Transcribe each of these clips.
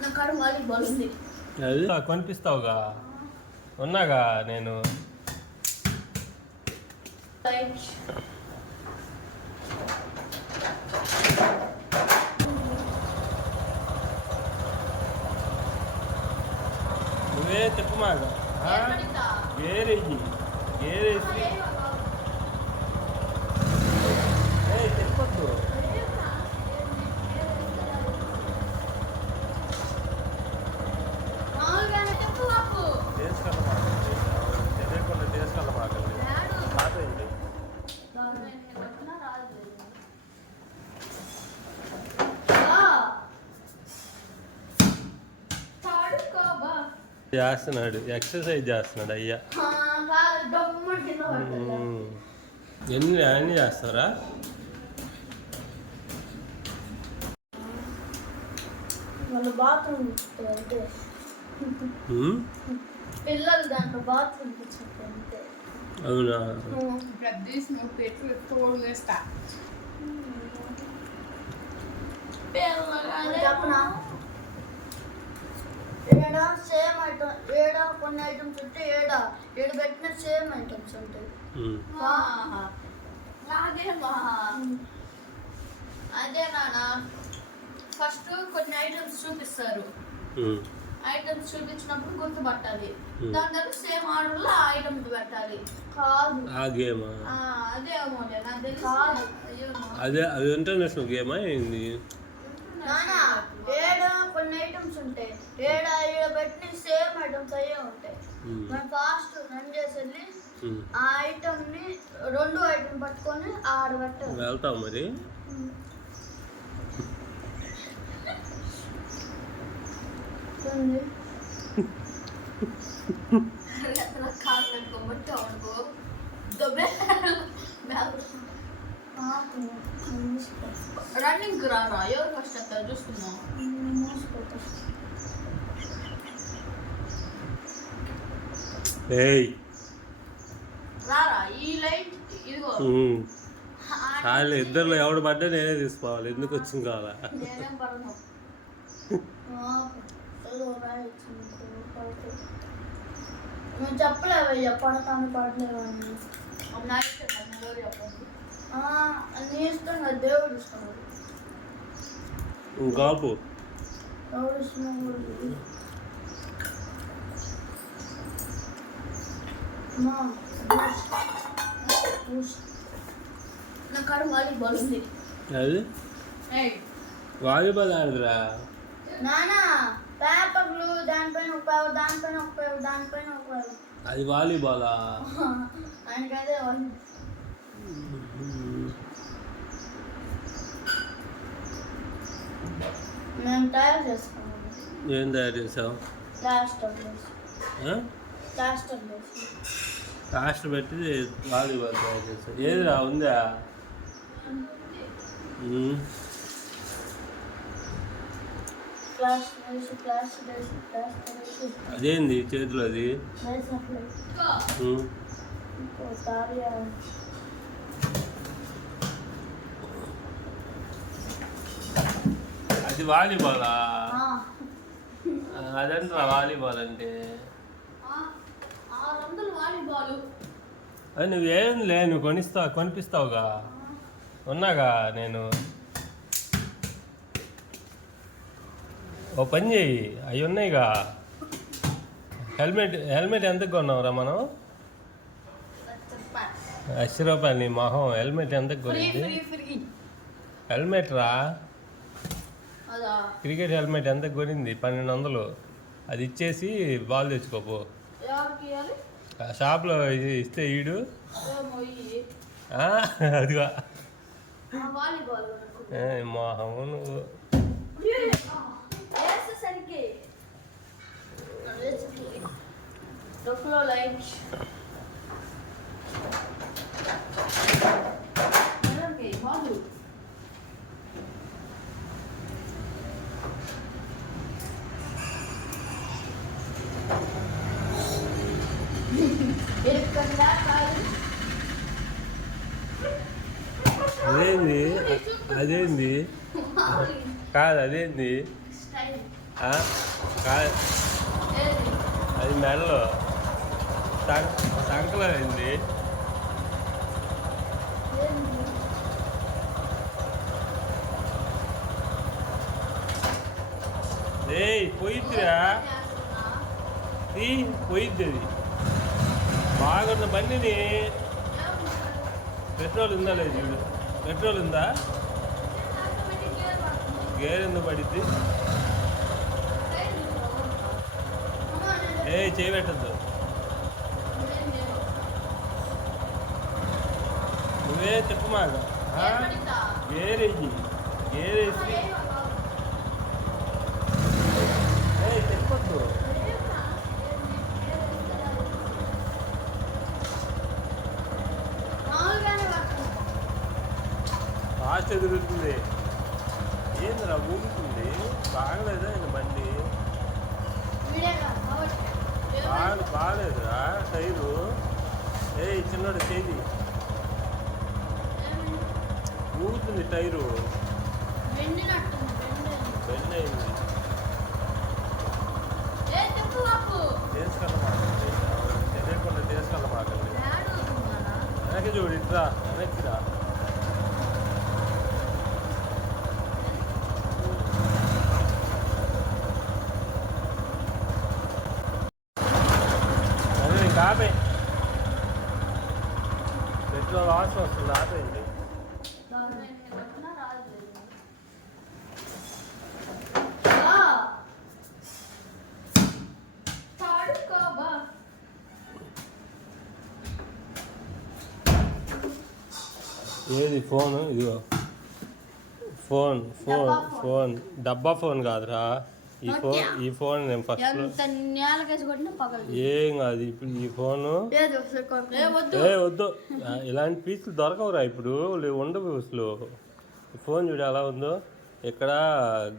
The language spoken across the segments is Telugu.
నా కాడ వాలీబాల్ ఉంది అది కొనిపిస్తావుగా ఉన్నాగా నేను లైక్ నువ్వే తిప్పమాగా గేరేయి గేరేసి ఏయ్, తిప్పొద్దు మామూలుగానే చెప్పు బాపు తీసుకెళ్ళమాకండి తెలియకుండా తీసుకెళ్ళమాకండి పాతయింది చేస్తున్నాడు ఎక్సర్సైజ్ చేస్తున్నాడు అయ్యా. ఎన్ని అన్ని చేస్తారా? పిల్లలు దాంట్లో బాత్రూమ్ అవునా? పెద్ద పెట్టి ఏడ ఐటమ్ కొన్ని ఐటమ్స్ ఉంటే ఏడ. ఏడు పెట్టిన సేమ్ ఐటమ్స్ ఉంటాయి. అదేమా అదే నాన్న. ఫస్ట్ కొన్ని ఐటమ్స్ చూపిస్తారు. ఐటమ్స్ చూపించినప్పుడు గుర్తుపట్టాలి. దాని తర్వాత సేమ్ ఆర్డర్లో ఆ ఐటమ్స్ పెట్టాలి. కాదు. ఆ గేమా? అదే అమోలే నాకు తెలుసు అయ్యో అదే అది ఇంటర్నేషనల్ గేమా ఏంది? నానా ఏడ కొన్ని ఐటమ్స్ ఉంటాయి ఏడ ఏడ పెట్టిన సేమ్ ఐటమ్స్ అయ్యే ఉంటాయి. మనం ఫాస్ట్ రన్ చేసి వెళ్ళి. ఆ ఐటమ్ని రెండు ఐటమ్ పట్టుకొని ఆడ పెట్టాలి. వెళ్తావు మరి? రన్నింగ్ రారా ఎవరు ఫస్ట్ వస్తారు చూసుకుందాం ఏయ్. చాలు ఇద్దరులో ఎవడు పడ్డా నేనే తీసుకోవాలి ఎందుకు వచ్చింది కావాలా? నేనేం పడను. నువ్వు చెప్పలేవయ్యా పడతాను నా ఇష్టం కదా దేవుడు ఇష్టం. ఇష్టం? అది? వాలీబాల్ ఆడదురా. నానా పేపర్లు దానిపైన ఒక పేపర్ దానిపైన ఒక పేపర్ దానిపైన ఒక పేపర్. అది వాలీబాలా? ఆయనకదే మేము తయారు చేసుకున్నాము ఏం తయారు చేసావు? ప్లాస్టర్? ప్లాస్టర్ కాస్ట్ పెట్టి వాలీబాల్ తయారు చేసావు ఏదిరా ఉందా? అదేంది చేతిలో అది అది వాలీబాలా? అదంటరా వాలీబాల్ అంటే. ఆరు వందలు వాలీబాల్. అది నువ్వేం లే నువ్వు కొనిస్తా కొనిపిస్తావుగా. ఉన్నాగా నేను. ఓ పని చెయ్యి అవి ఉన్నాయిగా. హెల్మెట్ హెల్మెట్ ఎంతకు కొన్నావురా మనం? అస్సి రూపాయలు నీ మొహం హెల్మెట్ ఎంతకు కొనింది? హెల్మెట్ రా. క్రికెట్ హెల్మెట్ ఎంతకు కొనింది? పన్నెండు వందలు. అది ఇచ్చేసి బాల్ తెచ్చుకోపో. షాప్లో ఇది ఇస్తే ఈడు అదిగా ఆ వాలీబాల్ కొనుక్కో. ఏ, మొహం నువ్వు వేసేసరికి డొక్కులో లైట్ మేడంకి బాగు ఎక్కడా కాదు అదేంది? అదేంది? కాదు అదేంది? ఆ? కాదు. అది మెడలో. సం- సంకలో అయింది. ఏయ్ పోయిద్దిరా. పోయిద్ది అది. బాగున్న బండిని. పెట్రోల్ ఉందా లేదు? చూడు పెట్రోల్ ఉందా గేర్ ఎందుకు పడిద్ది ఏ చేయి పెట్టద్దు నేను నేను. నువ్వే చెప్పు మాకు? గేర్ పడిందా? గేర్ వేసి చెప్పొద్దు ఏమన్నా? ఏంది? గేర్ వేస్తుందా? మామూలుగానే పడుతుంది. ఫాస్ట్ ఎదుగుతుంది ఏందిరా ఊగుతుంది బాగలేదా ఇది బండి? వీడేగా, బాగా బాగలేదురా టైరు. ఏ చిన్నోడు చేది ఏమైంది? ఊగుతుంది టైరు. వెండినట్టుంది, వెండి. బెండ్ అయింది తీసుకెళ్ళమాకండి తెలియకుండా తీసుకెళ్ళమాకండి యాడ్ వెనక్కి చూడు ఇట్రా వెనక్కి ఆపే. పెట్రోల్ వాసన వస్తుంది ఆపేయండి. ఏది ఫోన్? ఇదిగో. Phone phone. ఫోన్. డబ్బా ఫోన్ కాదురా. ఈ ఫోన్. ఈ ఫోన్ నేను ఫస్ట్ ఎంత నేలకేసి కొట్టినా పగలదు ఏం కాదు ఇప్పుడు ఈ ఫోను. ఏ వద్దు. ఏ వద్దు. ఆ, ఇలాంటి పీసులు దొరకవురా ఇప్పుడు. లే- ఉండవు అసలు. ఫోన్ చూడు ఎలా ఉందో. ఇక్కడ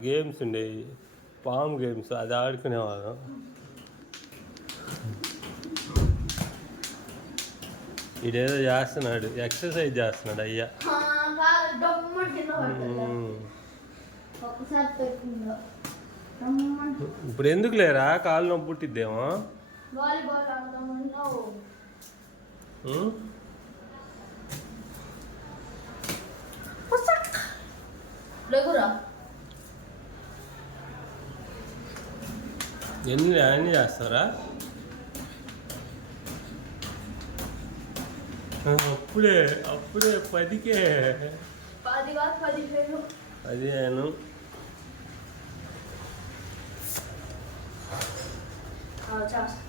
గేమ్స్ ఉండేవి. పామ్ గేమ్స్ అది ఆడుకునేవాళ్ళం. ఇదేదో చేస్తున్నాడు ఎక్సర్సైజ్ చేస్తున్నాడు అయ్యా. ఒకసారి ఇప్పుడు ఎందుకు లేరా? కాలు నొప్పి పుట్టిద్దేమో? ఎన్ని అన్ని చేస్తారా? అప్పుడే అప్పుడే పదికే. పది కాదు చేస్తా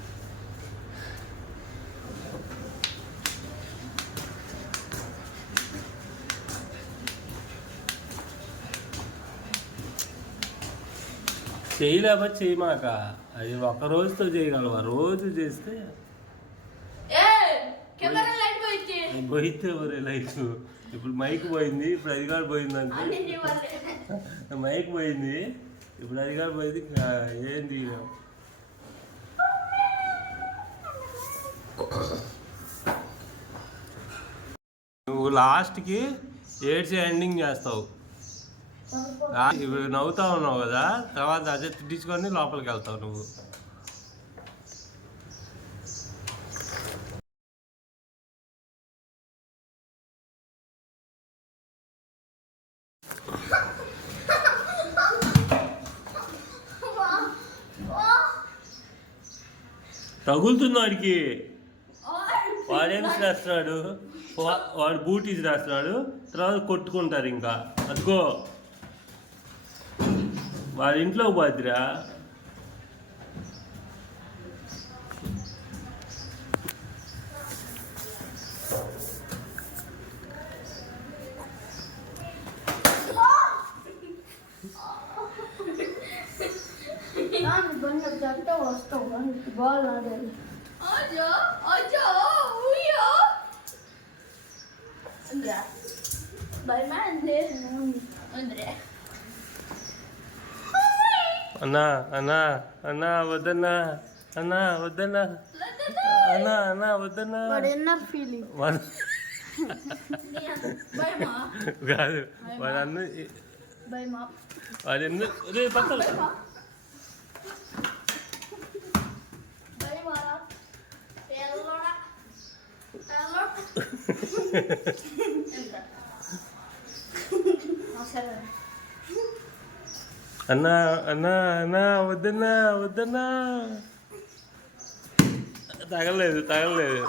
చేయలేకపోతే చేయమాక అది ఒక రోజుతో చేయగలవా? రోజు చేస్తే లైట్ పోయితే ఒరే లైఫ్ ఇప్పుడు మైక్ పోయింది ఇప్పుడు అది కూడా పోయింది అంటే మైక్ పోయింది ఇప్పుడు అది కూడా పోయింది ఇంకా ఏం తీయలేం నువ్వు లాస్ట్కి ఏడ్చి ఎండింగ్ చేస్తావు. ఇప్పుడు నవ్వుతా ఉన్నావు కదా తర్వాత అదే తిట్టించుకొని లోపలికి వెళ్తావు నువ్వు. తగులుతుంది వాడికి వాడేం చేస్తున్నాడు? వా- వాడు బూటీస్ రాస్తున్నాడు. తర్వాత కొట్టుకుంటారు ఇంకా. అదిగో. వాడి ఇంట్లో పోద్దిరా. అంటే వస్తావు. దానికి బాల్ ఆడాలి అయ్యో అయ్యో ఉయ్యో అంద్రా భయమా అందే అంద్రే అన్నా అన్నా అన్నా వద్దన్నా అన్నా వద్దన్నా అన్నా అన్నా వద్దన్నా వాడు ఇన్నర్ ఫీలింగ్ వాడు భయమా కాదు వాడు అన్న భయమా అది ఎందుకు రే అన్నా అన్నా అన్నా వద్దన్నా వద్దన్నా. తగలేదు తగలేదు